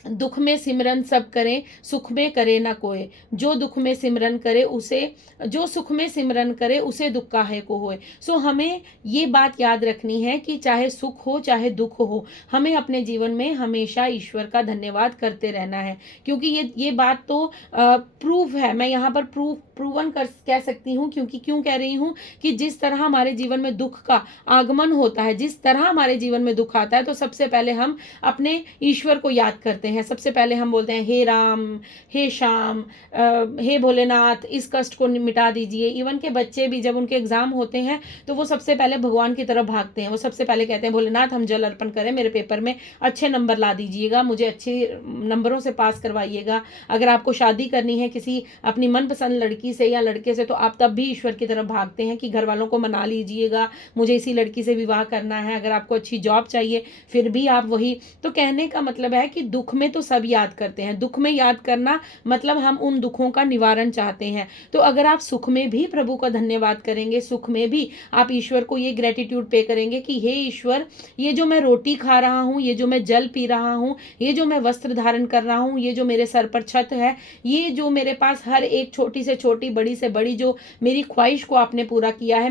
दुख में सिमरन सब करें, सुख में करे ना कोई। जो दुख में सिमरन करे उसे, जो सुख में सिमरन करे उसे दुख काहे को होए। सो हमें ये बात याद रखनी है कि चाहे सुख हो चाहे दुख हो, हमें अपने जीवन में हमेशा ईश्वर का धन्यवाद करते रहना है। क्योंकि ये बात तो प्रूफ है, मैं यहाँ पर प्रूवन कर कह सकती हूँ। क्योंकि क्यों कह रही हूँ कि जिस तरह हमारे जीवन में दुख का आगमन होता है, जिस तरह हमारे जीवन में दुख आता है, तो सबसे पहले हम अपने ईश्वर को याद करते हैं। सबसे पहले हम बोलते हैं हे राम, हे श्याम, हे भोलेनाथ, इस कष्ट को मिटा दीजिए। इवन के बच्चे भी जब उनके एग्जाम होते हैं तो वो सबसे पहले भगवान की तरफ भागते हैं। वो सबसे पहले कहते हैं भोलेनाथ हम जल अर्पण करें, मेरे पेपर में अच्छे नंबर ला दीजिएगा, मुझे अच्छे नंबरों से पास करवाइएगा। अगर आपको शादी करनी है किसी अपनी मनपसंद लड़की से या लड़के से, तो आप तब भी ईश्वर की तरफ भागते हैं कि घर वालों को मना लीजिएगा, मुझे इसी लड़की से विवाह करना है। अगर आपको अच्छी जॉब चाहिए फिर भी आप वही। तो कहने का मतलब है कि दुख में तो सब याद करते हैं। दुख में याद करना मतलब हम उन दुखों का निवारण चाहते हैं। तो अगर आप सुख में भी प्रभु का धन्यवाद करेंगे, सुख में भी आप ईश्वर को ये ग्रेटिट्यूड पे करेंगे कि हे ईश्वर, ये जो मैं रोटी खा रहा हूँ, ये जो मैं जल पी रहा हूँ, ये जो मैं वस्त्र धारण कर रहा हूँ, ये जो मेरे सर पर छत है, ये जो मेरे पास हर एक छोटी से छोटी, बड़ी से बड़ी जो मेरी ख्वाहिश को आपने पूरा किया है,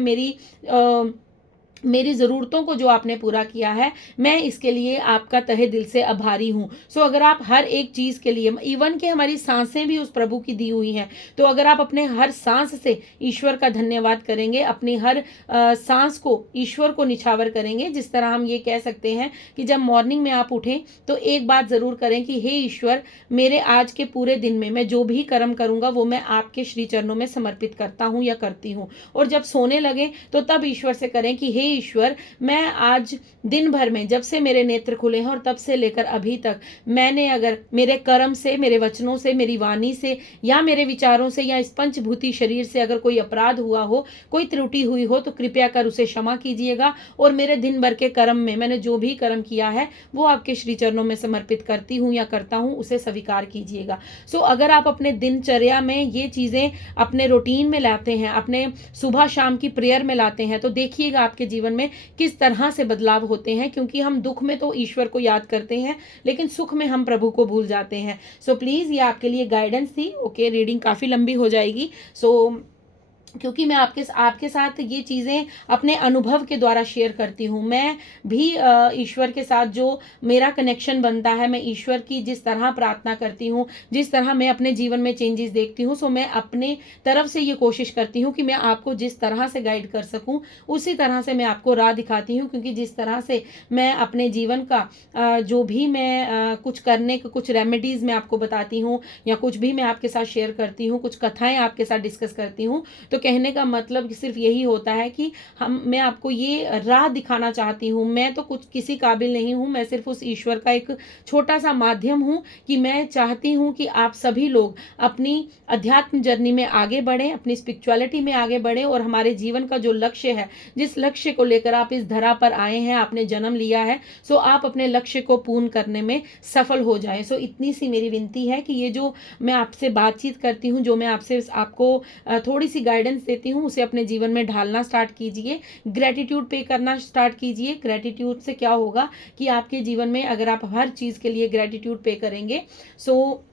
मेरी ज़रूरतों को जो आपने पूरा किया है, मैं इसके लिए आपका तहे दिल से आभारी हूँ। सो अगर आप हर एक चीज़ के लिए, इवन कि हमारी सांसें भी उस प्रभु की दी हुई हैं, तो अगर आप अपने हर सांस से ईश्वर का धन्यवाद करेंगे, अपनी हर सांस को ईश्वर को निछावर करेंगे। जिस तरह हम ये कह सकते हैं कि जब मॉर्निंग में आप उठें तो एक बात ज़रूर करें कि हे ईश्वर, मेरे आज के पूरे दिन में मैं जो भी कर्म करूँगा वो मैं आपके श्री चरणों में समर्पित करता हूँ या करती हूँ। और जब सोने लगे तो तब ईश्वर से करें कि हे ईश्वर, मैं आज दिन भर में जब से मेरे नेत्र खुले हैं और तब से लेकर अभी तक मैंने अगर मेरे कर्म से, मेरे वचनों से, मेरी वाणी से या मेरे विचारों से या इस पंचभूति शरीर से अगर कोई अपराध हुआ हो, कोई त्रुटि हुई हो, तो कृपया कर उसे क्षमा कीजिएगा। और मेरे दिन भर के कर्म में मैंने जो भी कर्म किया है वो आपके श्री चरणों में समर्पित करती हूँ या करता हूँ, उसे स्वीकार कीजिएगा। सो अगर आप अपने दिनचर्या में ये चीज़ें अपने रूटीन में लाते हैं, अपने सुबह शाम की प्रेयर में लाते हैं, तो देखिएगा आपके जीवन में किस तरह से बदलाव होते हैं। क्योंकि हम दुख में तो ईश्वर को याद करते हैं, लेकिन सुख में हम प्रभु को भूल जाते हैं। सो प्लीज़, ये आपके लिए गाइडेंस थी। ओके, रीडिंग काफ़ी लंबी हो जाएगी। सो क्योंकि मैं आपके साथ ये चीज़ें अपने अनुभव के द्वारा शेयर करती हूँ। मैं भी ईश्वर के साथ जो मेरा कनेक्शन बनता है, मैं ईश्वर की जिस तरह प्रार्थना करती हूँ, जिस तरह मैं अपने जीवन में चेंजेस देखती हूँ, सो मैं अपने तरफ से ये कोशिश करती हूँ कि मैं आपको जिस तरह से गाइड कर सकूँ उसी तरह से मैं आपको राह दिखाती हूँ। क्योंकि जिस तरह से मैं अपने जीवन का जो भी मैं कुछ करने के कुछ रेमेडीज़ मैं आपको बताती हूँ या कुछ भी मैं आपके साथ शेयर करती हूँ, कुछ कथाएँ आपके साथ डिस्कस करती हूँ, तो कहने का मतलब सिर्फ यही होता है कि मैं आपको ये राह दिखाना चाहती हूँ। मैं तो कुछ किसी काबिल नहीं हूँ, मैं सिर्फ उस ईश्वर का एक छोटा सा माध्यम हूँ कि मैं चाहती हूँ कि आप सभी लोग अपनी अध्यात्म जर्नी में आगे बढ़ें, अपनी स्पिरिचुअलिटी में आगे बढ़ें और हमारे जीवन का जो लक्ष्य है, जिस लक्ष्य को लेकर आप इस धरा पर आए हैं, आपने जन्म लिया है, सो आप अपने लक्ष्य को पूर्ण करने में सफल हो जाएं। सो इतनी सी मेरी विनती है कि ये जो मैं आपसे बातचीत करती हूँ, जो मैं आपको थोड़ी सी गाइडेंस देती हूँ, उसे अपने जीवन में ढालना स्टार्ट कीजिए। ग्रेटिट्यूड पे करना स्टार्ट कीजिए। ग्रेटिट्यूड से क्या होगा कि आपके जीवन में अगर आप हर चीज़ के लिए ग्रेटिट्यूड पे करेंगे, सो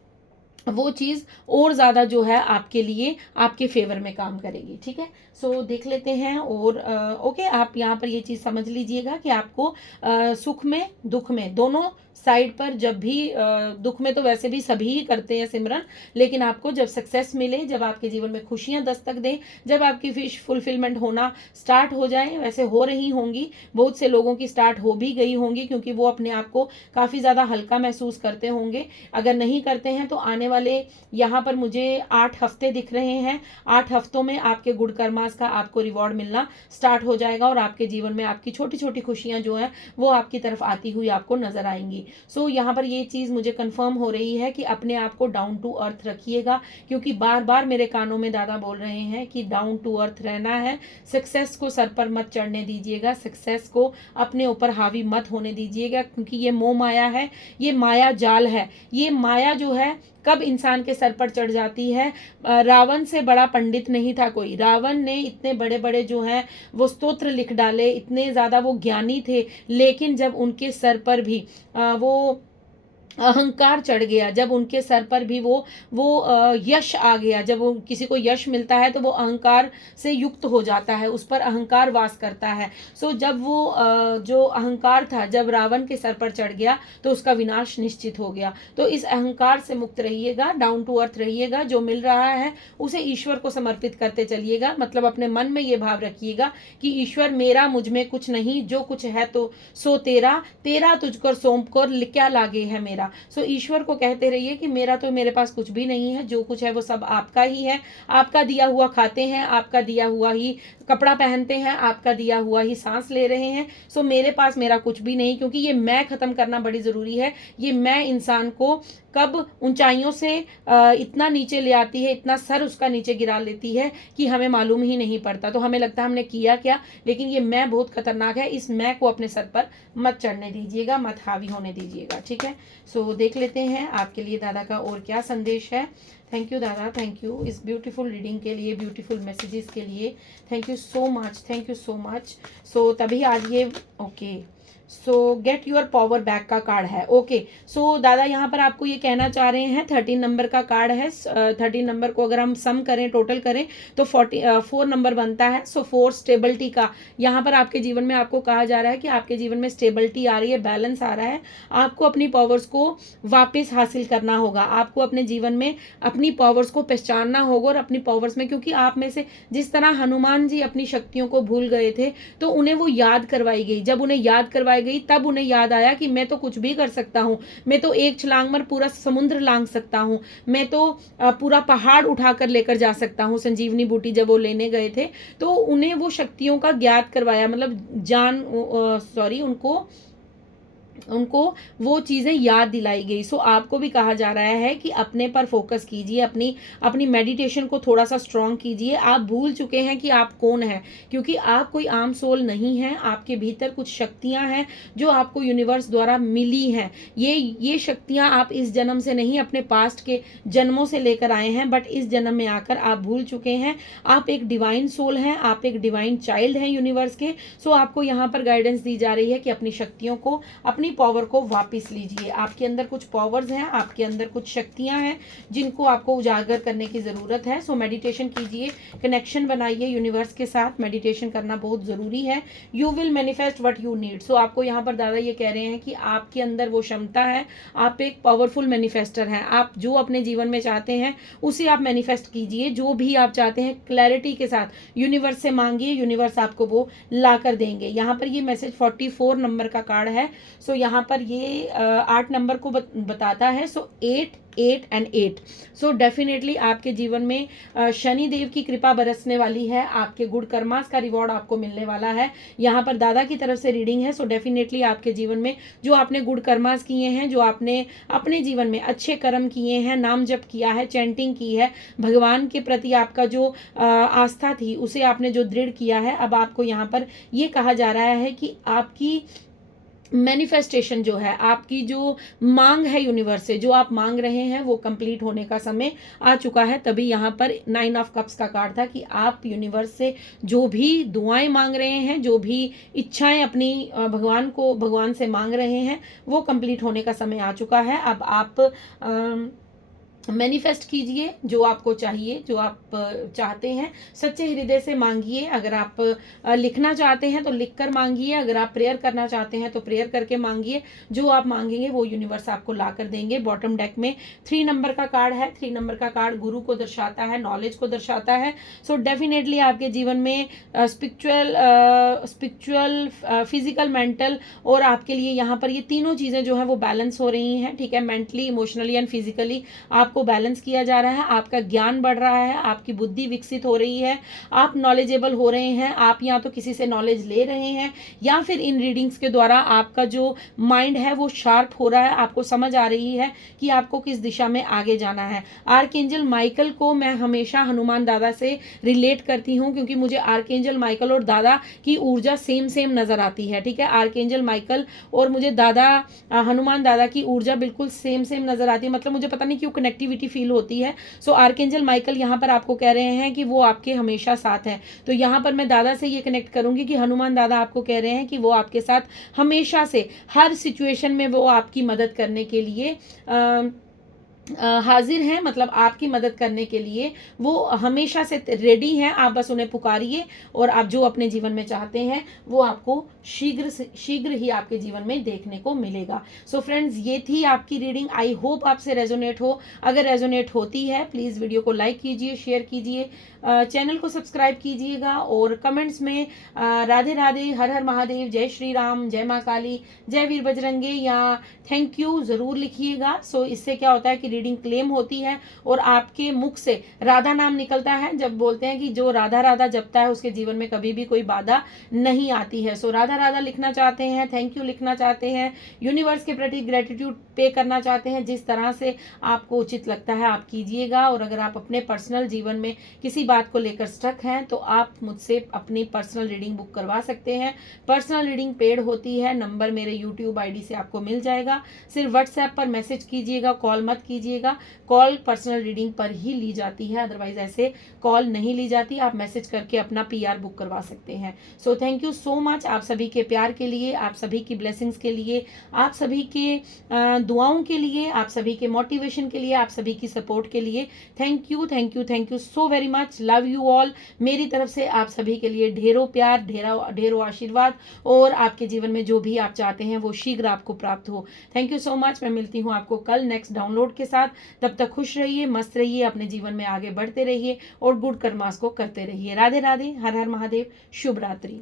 वो चीज़ और ज़्यादा जो है आपके लिए आपके फेवर में काम करेगी। ठीक है, सो देख लेते हैं। और ओके, आप यहाँ पर ये चीज़ समझ लीजिएगा कि आपको सुख में दुख में दोनों साइड पर, जब भी दुख में तो वैसे भी सभी ही करते हैं सिमरन, लेकिन आपको जब सक्सेस मिले, जब आपके जीवन में खुशियां दस्तक दें, जब आपकी विश फुलफिलमेंट होना स्टार्ट हो जाए, वैसे हो रही होंगी, बहुत से लोगों की स्टार्ट हो भी गई होंगी, क्योंकि वो अपने आप को काफ़ी ज़्यादा हल्का महसूस करते होंगे। अगर नहीं करते हैं तो आने वाले यहाँ पर मुझे 8 हफ्ते दिख रहे हैं, 8 हफ्तों में आपके गुड कर्मास का आपको रिवॉर्ड मिलना स्टार्ट हो जाएगा, और आपके जीवन में आपकी छोटी छोटी खुशियां जो है वो आपकी तरफ आती हुई आपको नजर आएंगी। सो यहाँ पर ये चीज़ मुझे कंफर्म हो रही है कि अपने आप को डाउन टू अर्थ रखिएगा, क्योंकि बार बार मेरे कानों में दादा बोल रहे हैं कि डाउन टू अर्थ रहना है। सक्सेस को सर पर मत चढ़ने दीजिएगा, सक्सेस को अपने ऊपर हावी मत होने दीजिएगा, क्योंकि ये मोह माया है, ये माया जाल है। ये माया जो है कब इंसान के सर पर चढ़ जाती है। रावण से बड़ा पंडित नहीं था कोई। रावण ने इतने बड़े बड़े जो हैं वो स्तोत्र लिख डाले, इतने ज़्यादा वो ज्ञानी थे, लेकिन जब उनके सर पर भी वो अहंकार चढ़ गया, जब उनके सर पर भी वो यश आ गया, जब वो किसी को यश मिलता है तो वो अहंकार से युक्त हो जाता है, उस पर अहंकार वास करता है। सो जब वो जो अहंकार था जब रावण के सर पर चढ़ गया तो उसका विनाश निश्चित हो गया। तो इस अहंकार से मुक्त रहिएगा, डाउन टू अर्थ रहिएगा, जो मिल रहा है उसे ईश्वर को समर्पित करते चलिएगा। मतलब अपने मन में ये भाव रखिएगा कि ईश्वर, मेरा मुझ में कुछ नहीं, जो कुछ है तो सो तेरा, तेरा तुझको सौंप कर क्या लागे है मेरा। सो ईश्वर को कहते रहिए कि मेरा तो, मेरे पास कुछ भी नहीं है, जो कुछ है वो सब आपका ही है, आपका दिया हुआ खाते हैं, आपका दिया हुआ ही कपड़ा पहनते हैं, आपका दिया हुआ ही सांस ले रहे हैं। सो मेरे पास मेरा कुछ भी नहीं, क्योंकि ये मैं खत्म करना बड़ी जरूरी है। ये मैं इंसान को कब ऊंचाइयों से इतना नीचे ले आती है, इतना सर उसका नीचे गिरा लेती है कि हमें मालूम ही नहीं पड़ता। तो हमें लगता है हमने किया क्या, लेकिन ये मैं बहुत खतरनाक है। इस मैं को अपने सर पर मत चढ़ने दीजिएगा, मत हावी होने दीजिएगा। ठीक है, सो देख लेते हैं आपके लिए दादा का और क्या संदेश है। थैंक यू दादा, थैंक यू इस ब्यूटीफुल रीडिंग के लिए, ब्यूटीफुल मैसेजेस के लिए। Thank you so much, thank you so much. So तभी आज ये okay, so get your power back का कार्ड है। ओके, सो दादा यहाँ पर आपको ये कहना चाह रहे हैं, 13 नंबर का कार्ड है। 13 नंबर को अगर हम सम करें, टोटल करें तो 4 नंबर बनता है। सो 4 स्टेबिलिटी का यहाँ पर आपके जीवन में आपको कहा जा रहा है कि आपके जीवन में स्टेबिलिटी आ रही है, बैलेंस आ रहा है। आपको अपनी पावर्स को वापस हासिल करना होगा, आपको अपने जीवन में अपनी पावर्स को पहचानना होगा, और अपनी पावर्स में, क्योंकि आप में से जिस तरह हनुमान जी अपनी शक्तियों को भूल गए थे तो उन्हें वो याद करवाई गई। जब उन्हें याद करवाई गई तब उन्हें याद आया कि मैं तो कुछ भी कर सकता हूँ, मैं तो एक छलांग में पूरा समुद्र लांग सकता हूँ, मैं तो पूरा पहाड़ उठाकर लेकर जा सकता हूँ। संजीवनी बूटी जब वो लेने गए थे तो उन्हें वो शक्तियों का ज्ञात करवाया, मतलब उनको वो चीज़ें याद दिलाई गई। सो आपको भी कहा जा रहा है कि अपने पर फोकस कीजिए, अपनी अपनी मेडिटेशन को थोड़ा सा स्ट्रॉन्ग कीजिए। आप भूल चुके हैं कि आप कौन हैं, क्योंकि आप कोई आम सोल नहीं हैं, आपके भीतर कुछ शक्तियां हैं जो आपको यूनिवर्स द्वारा मिली हैं। ये शक्तियां आप इस जन्म से नहीं, अपने पास्ट के जन्मों से लेकर आए हैं, बट इस जन्म में आकर आप भूल चुके हैं। आप एक डिवाइन सोल हैं, आप एक डिवाइन चाइल्ड हैं यूनिवर्स के। सो आपको यहाँ पर गाइडेंस दी जा रही है कि अपनी शक्तियों को, अपनी पावर को वापस लीजिए। आपके अंदर कुछ पावर्स हैं, आपके अंदर कुछ शक्तियां हैं जिनको आपको उजागर करने की जरूरत है। सो मेडिटेशन कीजिए, कनेक्शन बनाइए यूनिवर्स के साथ, मेडिटेशन करना बहुत जरूरी है। You will manifest what you need. So आपको यहाँ पर दादा ये कह रहे हैं कि आपके अंदर वो क्षमता है, आप एक पावरफुल मैनिफेस्टर हैं। आप जो अपने जीवन में चाहते हैं उसे आप मैनिफेस्ट कीजिए, जो भी आप चाहते हैं क्लैरिटी के साथ यूनिवर्स से मांगिए, यूनिवर्स आपको वो ला कर देंगे। यहाँ पर ये मैसेज 44 नंबर का कार्ड है। सो यहाँ पर ये 8 नंबर को बताता है। सो 8 8 एंड 8। सो डेफिनेटली आपके जीवन में शनि देव की कृपा बरसने वाली है, आपके गुड कर्मास का रिवॉर्ड आपको मिलने वाला है। यहाँ पर दादा की तरफ से रीडिंग है। सो डेफिनेटली आपके जीवन में जो आपने गुड कर्मास किए हैं, जो आपने अपने जीवन में अच्छे कर्म किए हैं, नाम जप किया है, चैंटिंग की है, भगवान के प्रति आपका जो आस्था थी उसे आपने जो दृढ़ किया है, अब आपको यहाँ पर ये कहा जा रहा है कि आपकी मैनिफेस्टेशन जो है, आपकी जो मांग है यूनिवर्स से, जो आप मांग रहे हैं वो कंप्लीट होने का समय आ चुका है। तभी यहाँ पर 9 ऑफ कप्स का कार्ड था कि आप यूनिवर्स से जो भी दुआएं मांग रहे हैं, जो भी इच्छाएं अपनी भगवान से मांग रहे हैं, वो कंप्लीट होने का समय आ चुका है। अब आप मैनिफेस्ट कीजिए जो आपको चाहिए, जो आप चाहते हैं, सच्चे हृदय से मांगिए। अगर आप लिखना चाहते हैं तो लिख कर मांगिए, अगर आप प्रेयर करना चाहते हैं तो प्रेयर करके मांगिए। जो आप मांगेंगे वो यूनिवर्स आपको ला कर देंगे। बॉटम डेक में 3 नंबर का कार्ड है। 3 नंबर का कार्ड गुरु को दर्शाता है, नॉलेज को दर्शाता है। सो डेफिनेटली आपके जीवन में स्पिरिचुअल, फिजिकल, मेंटल और आपके लिए यहाँ पर ये तीनों चीज़ें जो हैं वो बैलेंस हो रही हैं, ठीक है। मेंटली, इमोशनली एंड फिजिकली आपको बैलेंस किया जा रहा है। आपका ज्ञान बढ़ रहा है, आपकी बुद्धि विकसित हो रही है, आप नॉलेजेबल हो रहे हैं। आप या तो किसी से नॉलेज ले रहे हैं या फिर इन रीडिंग्स के द्वारा आपका जो माइंड है वो शार्प हो रहा है। आपको समझ आ रही है कि आपको किस दिशा में आगे जाना है। आर्कएंजल माइकल को मैं हमेशा हनुमान दादा से रिलेट करती हूँ, क्योंकि मुझे आर्कएंजल माइकल और दादा की ऊर्जा सेम सेम नजर आती है, ठीक है। आर्कएंजल माइकल और मुझे दादा हनुमान दादा की ऊर्जा बिल्कुल सेम सेम नजर आती है। मतलब मुझे पता नहीं क्यों कनेक्टिविटी फील होती है। सो आर्कएंजल माइकल यहाँ पर आपको कह रहे हैं कि वो आपके हमेशा साथ हैं। तो यहाँ पर मैं दादा से ये कनेक्ट करूंगी कि हनुमान दादा आपको कह रहे हैं कि वो आपके साथ हमेशा से, हर सिचुएशन में वो आपकी मदद करने के लिए हाजिर हैं। मतलब आपकी मदद करने के लिए वो हमेशा से रेडी हैं। आप बस उन्हें पुकारिए और आप जो अपने जीवन में चाहते हैं वो आपको शीघ्र ही आपके जीवन में देखने को मिलेगा। सो फ्रेंड्स, ये थी आपकी रीडिंग। आई होप आपसे रेजोनेट हो। अगर रेजोनेट होती है प्लीज़ वीडियो को लाइक कीजिए, शेयर कीजिए, चैनल को सब्सक्राइब कीजिएगा और कमेंट्स में राधे राधे, हर हर महादेव, जय श्री राम, जय माँ काली, जय वीर बजरंगे या थैंक यू ज़रूर लिखिएगा। सो इससे क्या होता है कि रीडिंग क्लेम होती है और आपके मुख से राधा नाम निकलता है। जब बोलते हैं कि जो राधा राधा जपता है उसके जीवन में कभी भी कोई बाधा नहीं आती है। सो राधा राधा लिखना चाहते हैं, थैंक यू लिखना चाहते हैं, यूनिवर्स के प्रति ग्रेटिट्यूड पे करना चाहते हैं, जिस तरह से आपको उचित लगता है आप कीजिएगा। और अगर आप अपने पर्सनल जीवन में किसी बात को लेकर स्टक हैं तो आप मुझसे अपनी पर्सनल रीडिंग बुक करवा सकते हैं। पर्सनल रीडिंग पेड होती है। नंबर मेरे यूट्यूब आईडी से आपको मिल जाएगा। सिर्फ व्हाट्सएप पर मैसेज कीजिएगा, कॉल मत कीजिएगा। कॉल पर्सनल रीडिंग पर ही ली जाती है, अदरवाइज ऐसे कॉल नहीं ली जाती। आप मैसेज करके अपना पीआर बुक करवा सकते हैं। So thank you so much आप सभी के प्यार के लिए, आप सभी की ब्लेसिंग्स के लिए, आप सभी के दुआओं के लिए, आप सभी के मोटिवेशन के लिए, आप सभी की सपोर्ट के लिए। Thank you thank you thank you so very much. Love you all. मेरी तरफ से आप सभी के लिए ढेरों प्यार, ढेरों आशीर्वाद और आपके जीवन में जो भी आप चाहते हैं वो शीघ्र आपको प्राप्त हो। Thank you so much. मैं मिलती हूँ आपको कल नेक्स्ट डाउनलोड के साथ। तब तक खुश रहिए, मस्त रहिए, अपने जीवन में आगे बढ़ते रहिए और गुड कर्मास को करते रहिए। राधे राधे, हर हर महादेव, शुभ रात्रि।